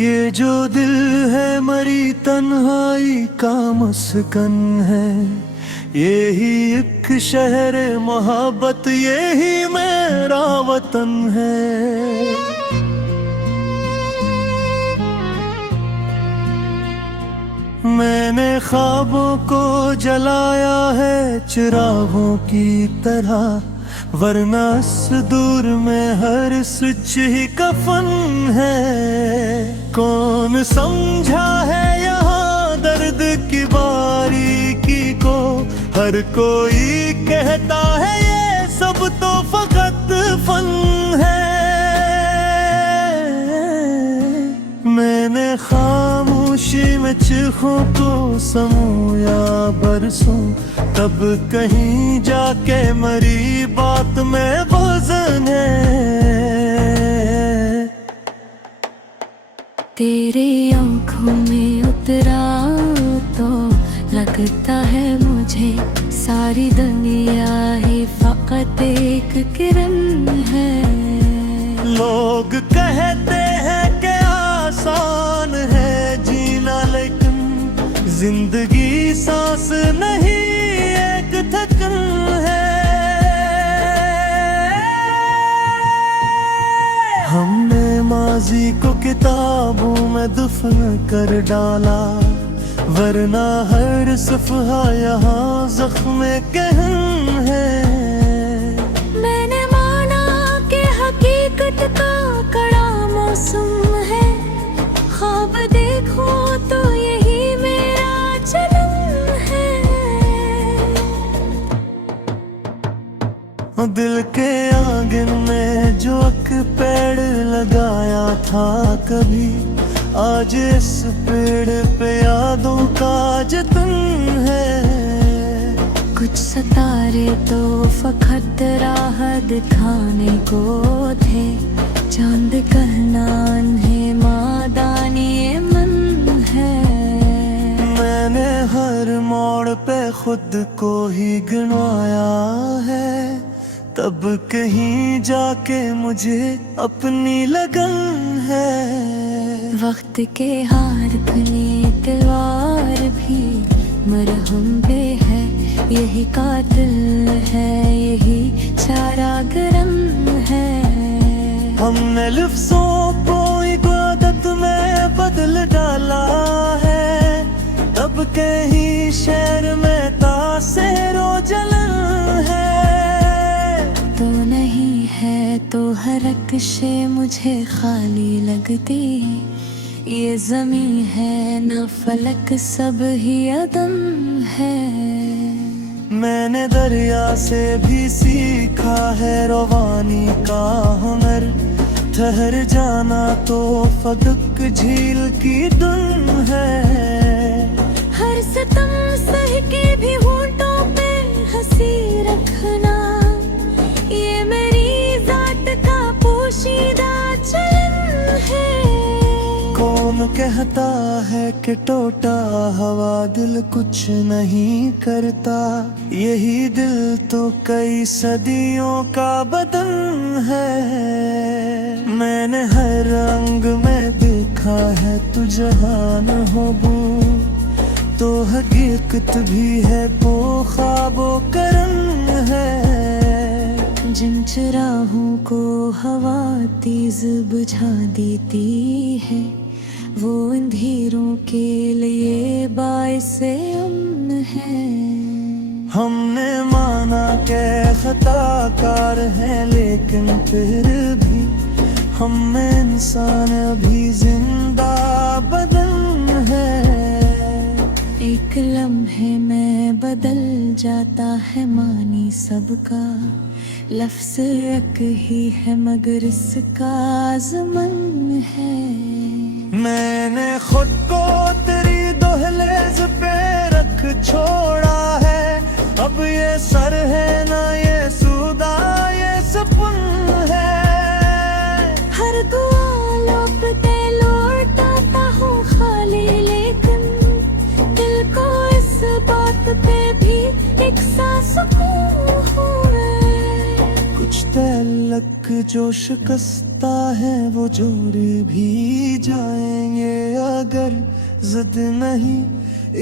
ये जो दिल है मरी तन्हाई का मस्कन है, यही एक शहर मोहब्बत, यही मेरा वतन है। मैंने ख्वाबों को जलाया है चिरागों की तरह, वरना इस दूर में हर स्विच ही कफन है। कौन समझा है यहाँ दर्द की बारीकी को, हर कोई कहता है ये सब तो फकत फन है। मैंने खामोशी में चिखों को समूया बरसों, तब कहीं जाके मरी बात में वजन है। तेरी आँखों में उतरा तो लगता है मुझे सारी दुनिया ही फकत एक किरण है। लोग कहते हैं कि आसान है जीना, लेकिन जिंदगी सांस नहीं एक थकन है। हमने माजी को किताबों में दफन कर डाला, वरना हर सफहा यहाँ ज़ख्म कहन है। मैंने माना कि हकीकत का कड़ा मौसम है, ख्वाब देखो तो यही मेरा चलन है। दिल के आंगन में जो एक पेड़ लगाया था कभी, आज इस पेड़ पे यादों का जतन है। कुछ सितारे तो फकत राह दिखाने को थे, चांद कहना है मादानी ये मन है। मैंने हर मोड़ पे खुद को ही गिनवाया है, तब कहीं जाके मुझे अपनी लगन है। वक्त के हार भले तलवार भी मरहम पे है, यही कातिल है यही चारा गरम है। हमने लफ्ज़ों को इबादत में बदल डाला है, तब कहीं शहर में तासेरो जलन है। तो नहीं है तो हर रक्शे मुझे खाली लगती, ये ज़मीं है ना फलक सब ही अदम है। मैंने दरिया से भी सीखा है रवानी का हुनर, ठहर जाना तो फदक झील की धुन है। हर सितम सह के भी होंठों पे हंसी रखना, ये मेरी जात का पोशीदा चलन है। कौन कहता है कि टोटा हवा दिल कुछ नहीं करता, यही दिल तो कई सदियों का बदन है। मैंने हर रंग में देखा है तू जहान हो बू, तो हकीकत भी है वो ख्वाबो करन है। जिन चिराहों को हवा तेज बुझा देती है, वो अंधेरों के लिए बाइसे अमन है। हमने माना के खताकार है, लेकिन फिर भी हम में इंसान अभी जिंदा बदन है। एक लम्हे में बदल जाता है मानी सबका, लफ्ज़ एक ही है मगर इसका ज़मन है। मैंने खुद को तेरी दहलीज पे रख छोड़ा है, अब ये सर है ना ये सूदा ये सपन है। हर दुआ लौटते लौटाता हूँ खाली, लेकिन दिल को इस बात पे भी एक सा सुकून है। कुछ तलक जो शिकस्ता है वो जोड़ भी जाएंगे अगर जिद नहीं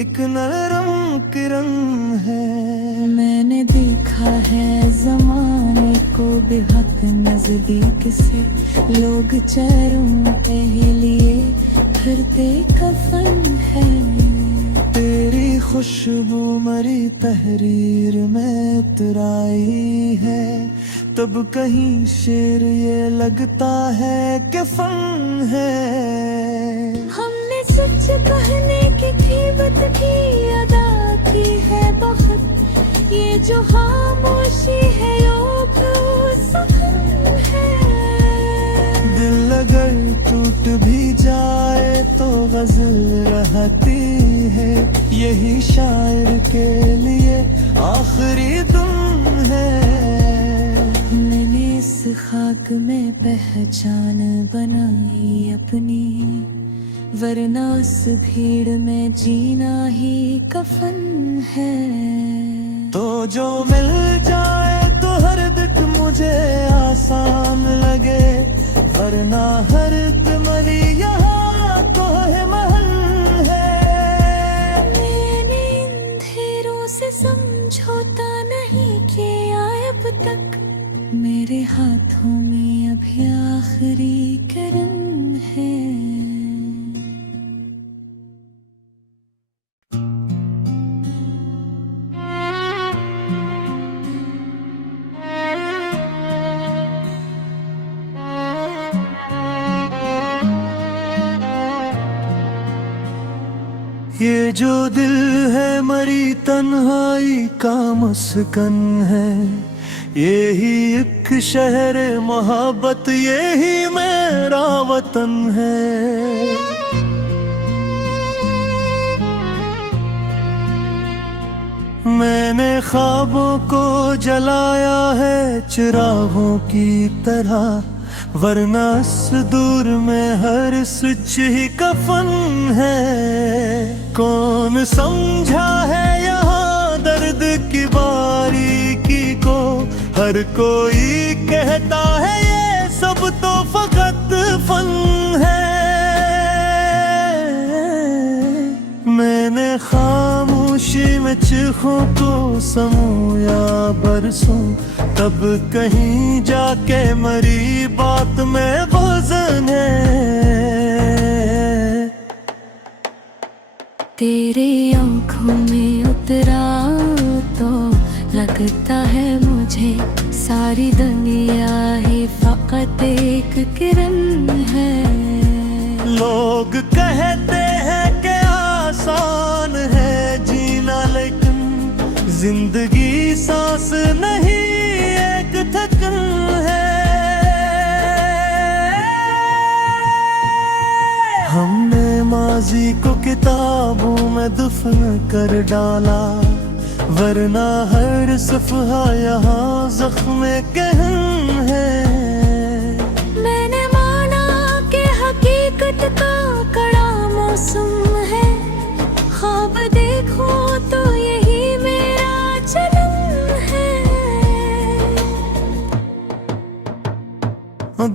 एक नरम किरण है। मैंने देखा है जमाने को बेहद नजदीक से, लोग चेहरों पे ही लिए फिरते कफन है। तेरी खुशबू मरी तहरीर में उतराई है, तब कहीं शेर ये लगता है कि फन है। हमने सच कहने की कीमत भी अदा की है बहुत, ये जो खामोशी है योग सफल है। दिल अगर टूट भी जाए तो गजल रहती है, यही शायर के लिए आखिरी धुन है। मैंने इस खाक में पहचान बनाई अपनी, वरना उस भीड़ में जीना ही कफन है। तो जो मिल जाए तो हर दिक मुझे आसान लगे, वरना हर कमरी यहाँ तो है महल है। मैंने अंधेरों से समझौता नहीं किया अब तक, मेरे हाथों में अभी आखिरी किरण है। ये जो दिल है मरी तन्हाई का मस्कन है, यही एक शहर मोहब्बत यही मेरा वतन है। मैंने ख्वाबों को जलाया है चिरागों की तरह, वरना इस दूर में हर स्विच ही कफन है। कौन समझा है यहाँ दर्द की बारीकी को, हर कोई कहता है ये सब तो फकत फन है। मैंने खामोशी में चिखों को समूया बरसों, तब कहीं जाके मरी बात में वजन है। तेरी आँखों में उतरा तो लगता है मुझे सारी दुनिया ही फकत एक किरण है। लोग कहते हैं कि आसान है जीना, लेकिन जिंदगी सांस नहीं एक थकन है। हमने माजी को किताबों में दफन कर डाला, वरना हर सफहा यहाँ जख्म कहन है। मैंने माना कि हकीकत का कड़ा मौसम है, ख्वाब देखो तो यही मेरा चलन है।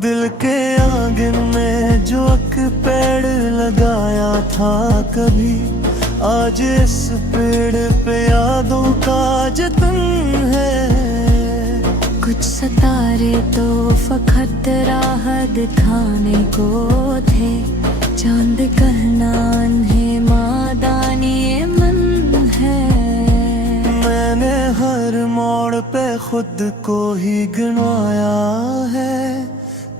दिल के आंगन में जो एक पेड़ लगाया था कभी, आज इस पेड़ पे यादों का जतन है। कुछ सितारे तो फकत राह दिखाने को थे, चांद कहना है मादानी मन है। मैंने हर मोड़ पे खुद को ही गिनवाया है,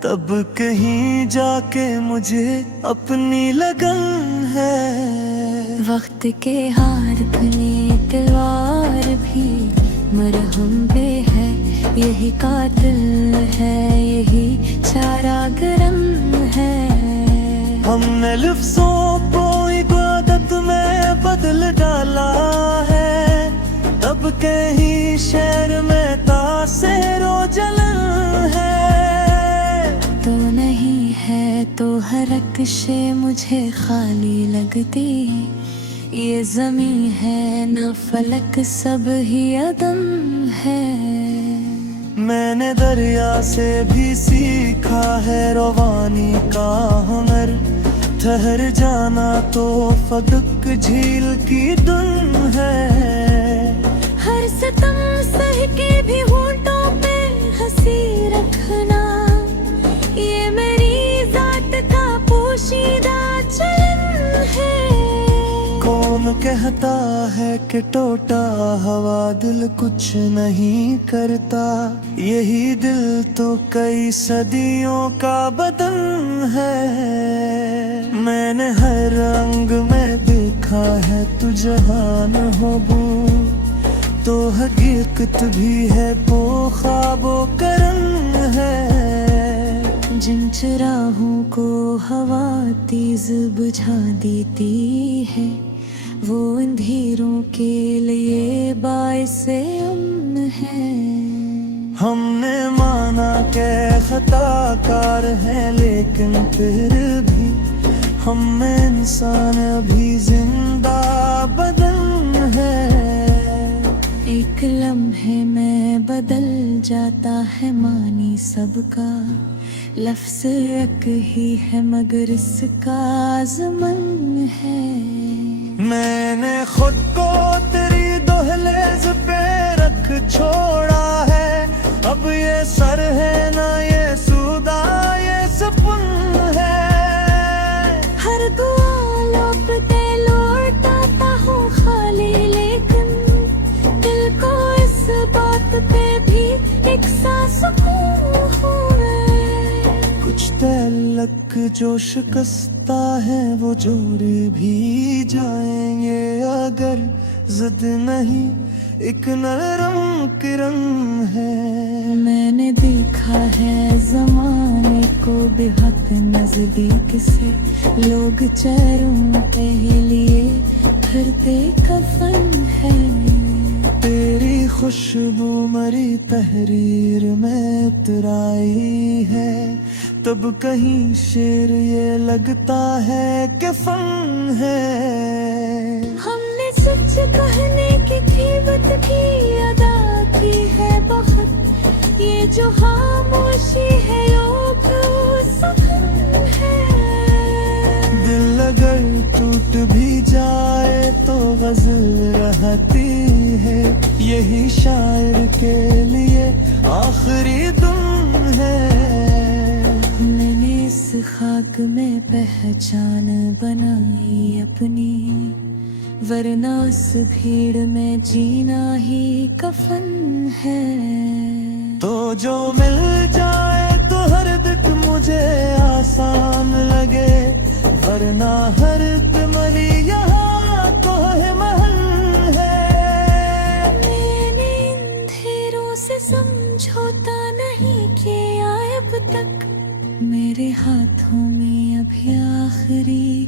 तब कहीं जाके मुझे अपनी लगन है। वक्त के हार बने तलवार भी मरहम पे है, यही कातिल है यही चारा गरम है। हमने लफ्ज़ों को इबादत में बदल डाला है, तब कहीं शहर में तासेरो जलन है। तो नहीं है तो हर अक्शे मुझे खाली लगती, ये ज़मीं है ना फलक सब ही अदम है। मैंने दरिया से भी सीखा है रवानी का हुनर, ठहर जाना तो फदक झील की धुन है। हर सितम सह के भी होंठों पे हंसी रखना, ये मेरी जात का पोशीदा चलन है। कौन कहता है कि टोटा हवा दिल कुछ नहीं करता, यही दिल तो कई सदियों का बदन है। मैंने हर रंग में देखा है तू जहान हो बूं, तो हकीकत भी है वो ख्वाबो करन है। जिन चिराहों को हवा तेज बुझा देती है, वो अंधेरों के लिए बाइसे अमन है। हमने माना के खताकार है, लेकिन फिर भी हम में इंसान भी जिंदा बदन है। एक लम्हे में बदल जाता है मानी सबका, लफ्ज़ एक ही है मगर इसका ज़मन है। मैंने खुद को तेरी दहलीज पे रख छोड़ा है, अब ये सर है ना ये सूदा ये सपन है। हर दुआ लौटते लौटाता हूँ खाली, लेकिन दिल को इस बात पे भी एक सा सुकून है। कुछ तलक जो शिकस्ता है वो जोड़े भी जाएंगे, अगर जिद नहीं एक नरम किरण है। मैंने देखा है ज़माने को बेहद नजदीक से, लोग चेहरों पे लिए फिरते कफन है। तेरी खुशबू मरी तहरीर में उतराई है, तब कहीं शेर ये लगता है कि फन है। हमने सच कहने की कीमत की अदा की है बहुत, ये जो खामोशी है योग सफल है। दिल अगर टूट भी जाए तो गजल रहती है, यही शायर के लिए आखिरी धुन है। मैंने इस खाक में पहचान बनाई अपनी, वरना उस भीड़ में जीना ही कफन है। तो जो मिल जाए तो हर दिक मुझे आसान लगे, वरना हर मली यहाँ तो है महल है। मैंने अंधेरों से समझौता नहीं किया अब तक, मेरे हाथों में अभी आखिरी